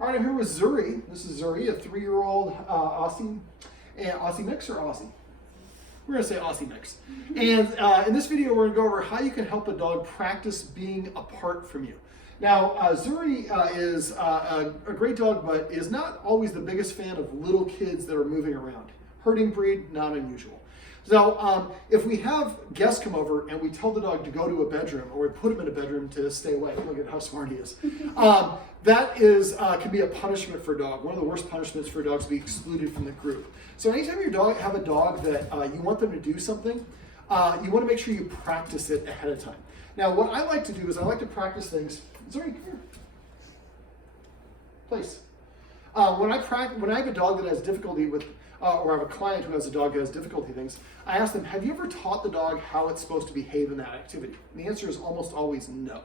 All right, I'm here with Zuri. This is Zuri, a 3-year-old Aussie, Aussie mix or Aussie? We're gonna say Aussie mix. And in this video, we're gonna go over how you can help a dog practice being apart from you. Now, Zuri is a great dog, but is not always the biggest fan of little kids that are moving around. Herding breed, not unusual. So if we have guests come over and we tell the dog to go to a bedroom, or we put him in a bedroom to stay away, look at how smart he is, that is can be a punishment for a dog. One of the worst punishments for dogs to be excluded from the group. So anytime you have a dog that you want them to do something, you want to make sure you practice it ahead of time. Now, what I like to do is I like to practice things. Zuri, come here. Place. When I have a dog that has difficulty with, or I have a client who has a dog that has difficulty things, I ask them, have you ever taught the dog how it's supposed to behave in that activity? And the answer is almost always no.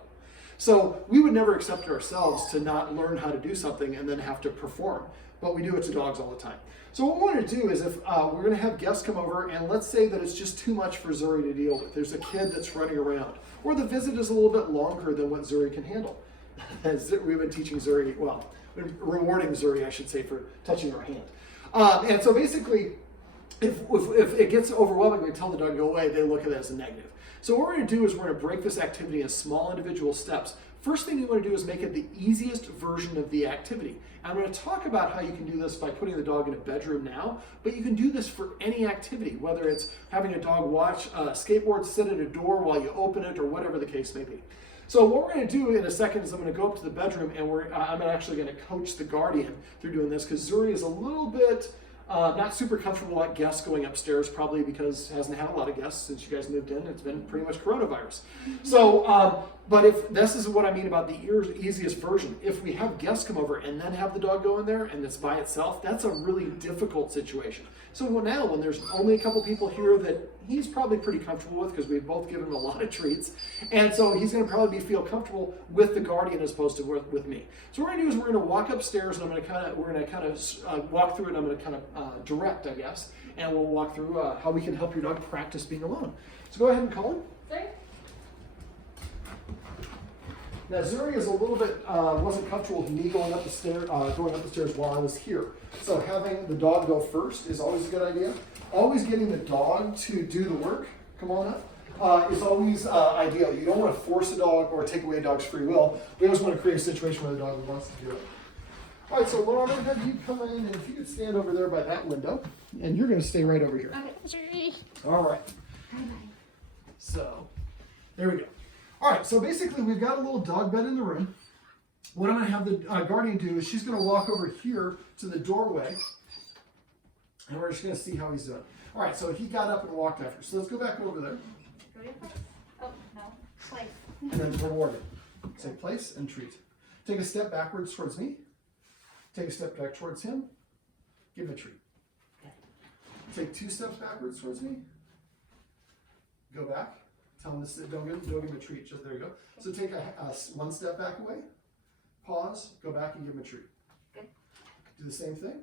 So we would never accept it ourselves to not learn how to do something and then have to perform, but we do it to dogs all the time. So what we want to do is if we're going to have guests come over and let's say that it's just too much for Zuri to deal with. There's a kid that's running around, or the visit is a little bit longer than what Zuri can handle. We've been teaching Zuri, well, rewarding Zuri, I should say, for touching our hand. And so basically, if it gets overwhelming, we tell the dog to go away, they look at it as a negative. So what we're going to do is we're going to break this activity in small individual steps. First thing you want to do is make it the easiest version of the activity. And I'm going to talk about how you can do this by putting the dog in a bedroom now, but you can do this for any activity, whether it's having a dog watch a skateboard sit at a door while you open it, or whatever the case may be. So what we're going to do in a second is I'm going to go up to the bedroom and I'm actually going to coach the guardian through doing this, because Zuri is a little bit not super comfortable at guests going upstairs, probably because hasn't had a lot of guests since you guys moved in. It's been pretty much coronavirus. So, but if this is what I mean about the easiest version, if we have guests come over and then have the dog go in there and it's by itself, that's a really difficult situation. So now when there's only a couple people here that he's probably pretty comfortable with, because we've both given him a lot of treats, and so he's going to probably feel comfortable with the guardian as opposed to with me. So what we're going to do is we're going to walk upstairs, and we're going to kind of walk through it. And I'm going to kind of direct, I guess, and we'll walk through how we can help your dog practice being alone. So go ahead and call him. Zuri? Now Zuri is a little bit wasn't comfortable with me going up the stairs while I was here. So having the dog go first is always a good idea. Always getting the dog to do the work, come on up, is always ideal. You don't want to force a dog or take away a dog's free will. We always want to create a situation where the dog wants to do it. All right, so Laura, I'm going to have you come in, and if you could stand over there by that window, and you're going to stay right over here. Okay. All right. Bye-bye. So, there we go. All right, so basically we've got a little dog bed in the room. What I'm going to have the guardian do is she's going to walk over here to the doorway, and we're just going to see how he's doing. All right, so he got up and walked after. So let's go back over there. Go to your place. Oh, no. Place. And then reward it. Say place and treat. Take a step backwards towards me. Take a step back towards him. Give him a treat. Take 2 steps backwards towards me. Go back. Tell him to sit. Don't give him a treat. Just there you go. So take a 1 step back away. Pause. Go back and give him a treat. Good. Do the same thing.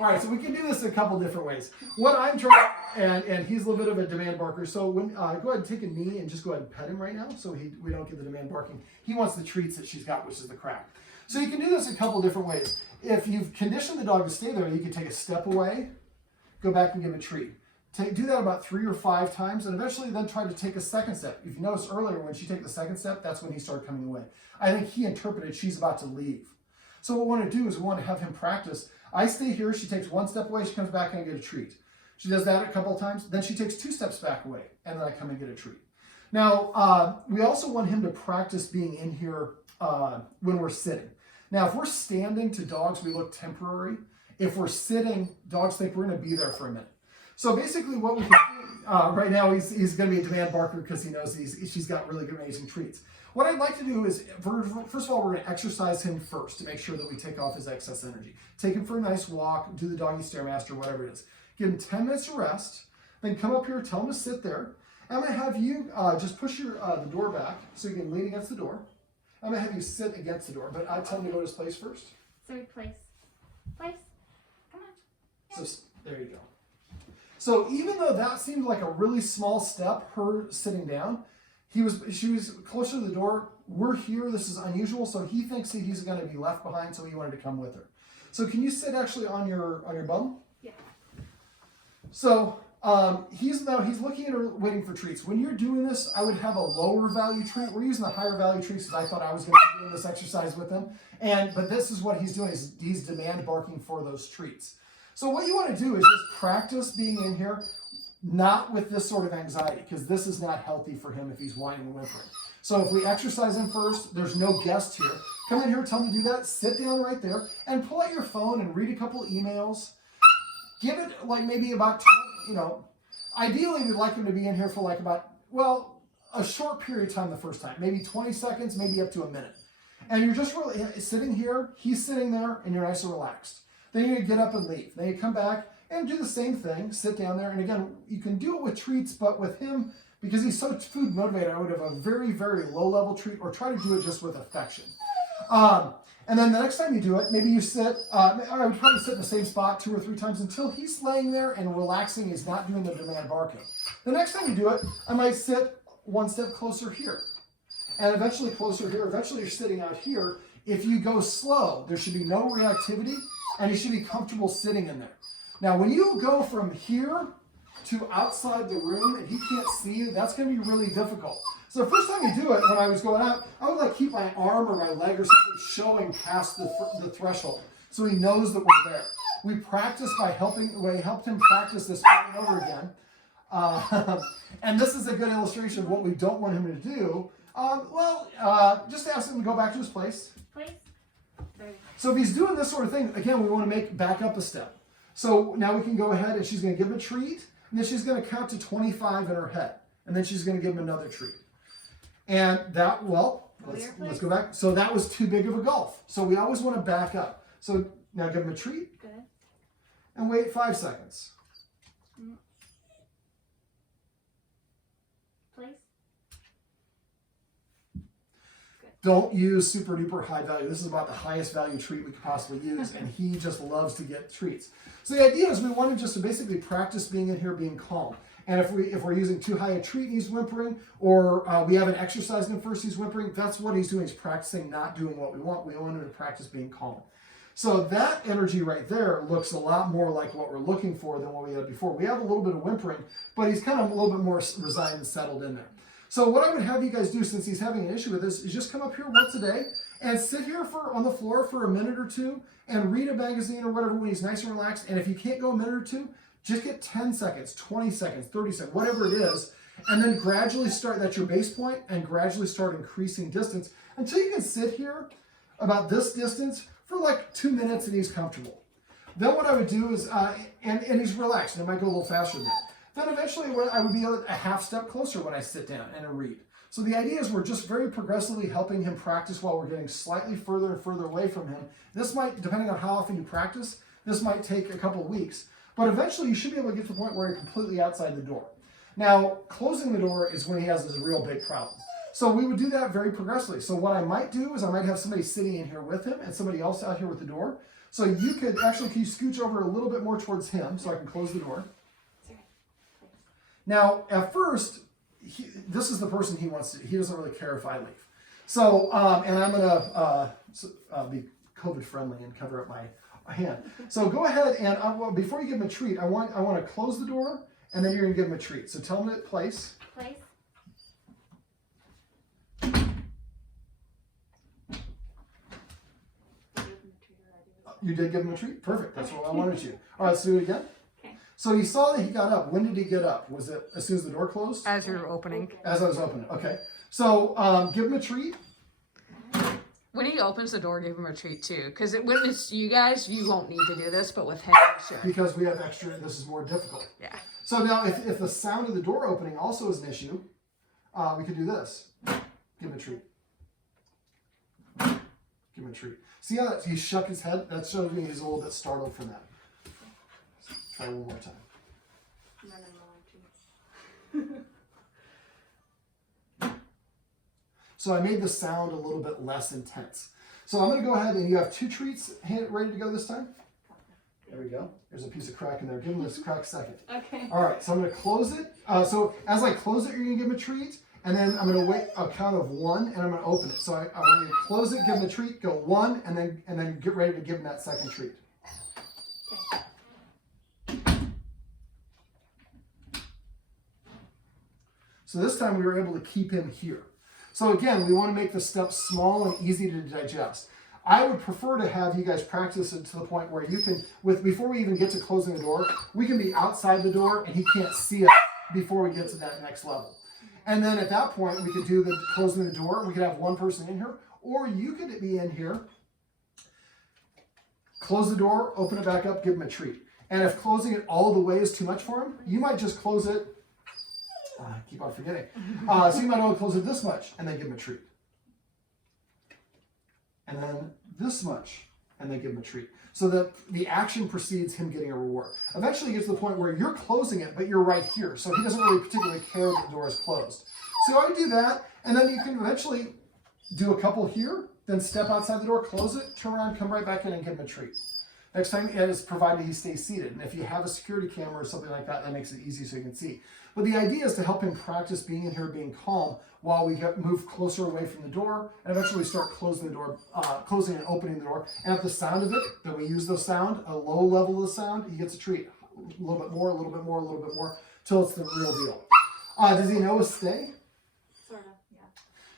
All right, so we can do this a couple different ways. What I'm trying, and he's a little bit of a demand barker, so when go ahead and take a knee and just go ahead and pet him right now, so we don't get the demand barking. He wants the treats that she's got, which is the crack. So you can do this a couple different ways. If you've conditioned the dog to stay there, you can take a step away, go back and give a treat. Do that about 3 or 5 times, and eventually then try to take a second step. If you noticed earlier, when she took the second step, that's when he started coming away. I think he interpreted she's about to leave. So what we want to do is we want to have him practice. I stay here, she takes 1 step away, she comes back and I get a treat. She does that a couple of times, then she takes 2 steps back away, and then I come and get a treat. Now, we also want him to practice being in here when we're sitting. Now, if we're standing to dogs, we look temporary. If we're sitting, dogs think we're going to be there for a minute. So basically what we can do, right now he's going to be a demand barker because he knows she's got really good, amazing treats. What I'd like to do is, first of all, we're going to exercise him first to make sure that we take off his excess energy. Take him for a nice walk, do the doggy stairmaster, whatever it is. Give him 10 minutes of rest, then come up here, tell him to sit there. I'm going to have you just push the door back so you can lean against the door. I'm going to have you sit against the door, but I tell him to go to his place first. Zuri, place. Place. Come on. So there you go. So even though that seemed like a really small step, her sitting down, She was closer to the door. We're here. This is unusual. So he thinks that he's going to be left behind. So he wanted to come with her. So can you sit actually on your bum? Yeah. So he's looking at her, waiting for treats. When you're doing this, I would have a lower value treat. We're using the higher value treats because I thought I was going to be doing this exercise with him. But this is what he's doing. He's demand barking for those treats. So what you want to do is just practice being in here, not with this sort of anxiety, because this is not healthy for him if he's whining and whimpering. So if we exercise him first, there's no guest here. Come in here, tell him to do that, sit down right there, and pull out your phone and read a couple emails. Give it like maybe about, ideally we'd like him to be in here for like about, a short period of time the first time. Maybe 20 seconds, maybe up to a minute. And you're just really sitting here, he's sitting there, and you're nice and relaxed. Then you're going to get up and leave. Then you come back and do the same thing, sit down there. And again, you can do it with treats, but with him, because he's so food motivated, I would have a very, very low level treat or try to do it just with affection. And then the next time you do it, maybe you sit, I would probably sit in the same spot 2 or 3 times until he's laying there and relaxing. He's not doing the demand barking. The next time you do it, I might sit 1 step closer here. And eventually closer here. Eventually you're sitting out here. If you go slow, there should be no reactivity, and you should be comfortable sitting in there. Now, when you go from here to outside the room and he can't see you, that's going to be really difficult. So the first time you do it, when I was going out, I would keep my arm or my leg or something showing past the threshold, so he knows that we're there. We practice by helped him practice this over and over again. And this is a good illustration of what we don't want him to do. Just ask him to go back to his place. Place. So if he's doing this sort of thing, again, we want to back up a step. So now we can go ahead and she's going to give him a treat, and then she's going to count to 25 in her head, and then she's going to give him another treat. And that, let's go back. So that was too big of a gulf. So we always want to back up. So now give him a treat. Good. And wait 5 seconds. Place. Don't use super duper high value. This is about the highest value treat we could possibly use, and he just loves to get treats. So the idea is we want him just to basically practice being in here, being calm. And if we're using too high a treat and he's whimpering, or we haven't exercised him first, he's whimpering, that's what he's doing. He's practicing not doing what we want. We want him to practice being calm. So that energy right there looks a lot more like what we're looking for than what we had before. We have a little bit of whimpering, but he's kind of a little bit more resigned and settled in there. So what I would have you guys do, since he's having an issue with this, is just come up here once a day and sit here on the floor for a minute or two and read a magazine or whatever when he's nice and relaxed. And if you can't go a minute or two, just get 10 seconds, 20 seconds, 30 seconds, whatever it is, and then gradually start, that's your base point, and gradually start increasing distance until you can sit here about this distance for like 2 minutes and he's comfortable. Then what I would do is, and he's relaxed, and it might go a little faster than that. Then eventually I would be a half step closer when I sit down and read. So the idea is we're just very progressively helping him practice while we're getting slightly further and further away from him. This might, depending on how often you practice, this might take a couple of weeks. But eventually you should be able to get to the point where you're completely outside the door. Now, closing the door is when he has this real big problem. So we would do that very progressively. So what I might do is I might have somebody sitting in here with him and somebody else out here with the door. So you could actually, can you scooch over a little bit more towards him so I can close the door? Now, at first, this is the person he wants to, he doesn't really care if I leave. So, and I'm going to be COVID friendly and cover up my hand. So go ahead and before you give him a treat, I want to close the door, and then you're going to give him a treat. So tell him to place. Place. You did give him a treat? Perfect. That's what I wanted you. All right, let's do it again. Okay. So you saw that he got up. When did he get up? Was it as soon as the door closed? As you were opening. As I was opening. Okay. So give him a treat. When he opens the door, give him a treat too. Because when it's you guys, you won't need to do this, but with him, you should. Because we have extra, this is more difficult. Yeah. So now if the sound of the door opening also is an issue, we could do this. Give him a treat. Give him a treat. See how he shook his head? That shows me he's a little bit startled from that. Try one more time. So I made the sound a little bit less intense. So I'm going to go ahead and you have 2 treats ready to go this time. There we go. There's a piece of crack in there. Give him this crack second. Okay. All right, so I'm going to close it. So as I close it, you're going to give him a treat. And then I'm going to wait a count of 1, and I'm going to open it. So I'm going to close it, give him the treat, go 1, and then get ready to give him that second treat. So this time we were able to keep him here. So again, we want to make the steps small and easy to digest. I would prefer to have you guys practice it to the point where you can, before we even get to closing the door, we can be outside the door and he can't see us before we get to that next level. And then at that point, we could do the closing the door. We could have one person in here, or you could be in here, close the door, open it back up, give him a treat. And if closing it all the way is too much for him, you might just close it. I keep on forgetting. So you might only close it this much and then give him a treat. And then this much and then give him a treat. So that the action precedes him getting a reward. Eventually you get to the point where you're closing it, but you're right here. So he doesn't really particularly care that the door is closed. So I do that, and then you can eventually do a couple here, then step outside the door, close it, turn around, come right back in and give him a treat. Next time, it is provided he stays seated. And if you have a security camera or something like that, that makes it easy so you can see. But the idea is to help him practice being in here, being calm, while we move closer away from the door, and eventually start closing the door, closing and opening the door. And at the sound of it, then we use the sound, a low level of sound, he gets a treat. A little bit more, a little bit more, a little bit more, till it's the real deal. Does he know a stay? Sort of, yeah.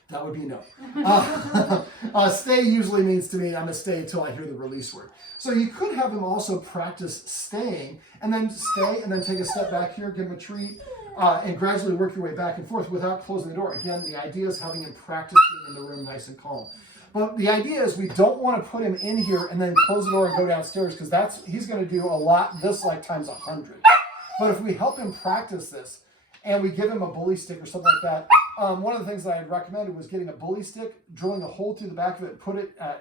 That would be no. Stay usually means to me, I'm going to stay until I hear the release word. So you could have him also practice staying, and then stay, and then take a step back here, give him a treat, and gradually work your way back and forth without closing the door. Again, the idea is having him practice being in the room nice and calm. But the idea is we don't want to put him in here and then close the door and go downstairs, because he's going to do a lot, this like times 100. But if we help him practice this, and we give him a bully stick or something like that, one of the things that I had recommended was getting a bully stick, drilling a hole through the back of it,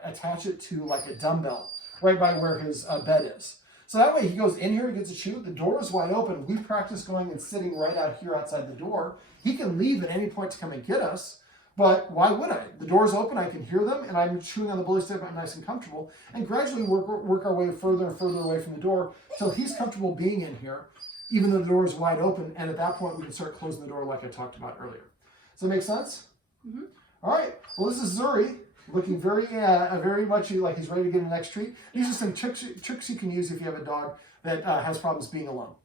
attach it to like a dumbbell right by where his bed is. So that way he goes in here, he gets a shoot, the door is wide open. We practice going and sitting right out here outside the door. He can leave at any point to come and get us, but why would I? The door's open, I can hear them, and I'm chewing on the bully stick, I'm nice and comfortable, and gradually work our way further and further away from the door till he's comfortable being in here, even though the door is wide open, and at that point we can start closing the door like I talked about earlier. Does that make sense? Mm-hmm. All right, well this is Zuri, looking very much like he's ready to get the next treat. These are some tricks you can use if you have a dog that has problems being alone.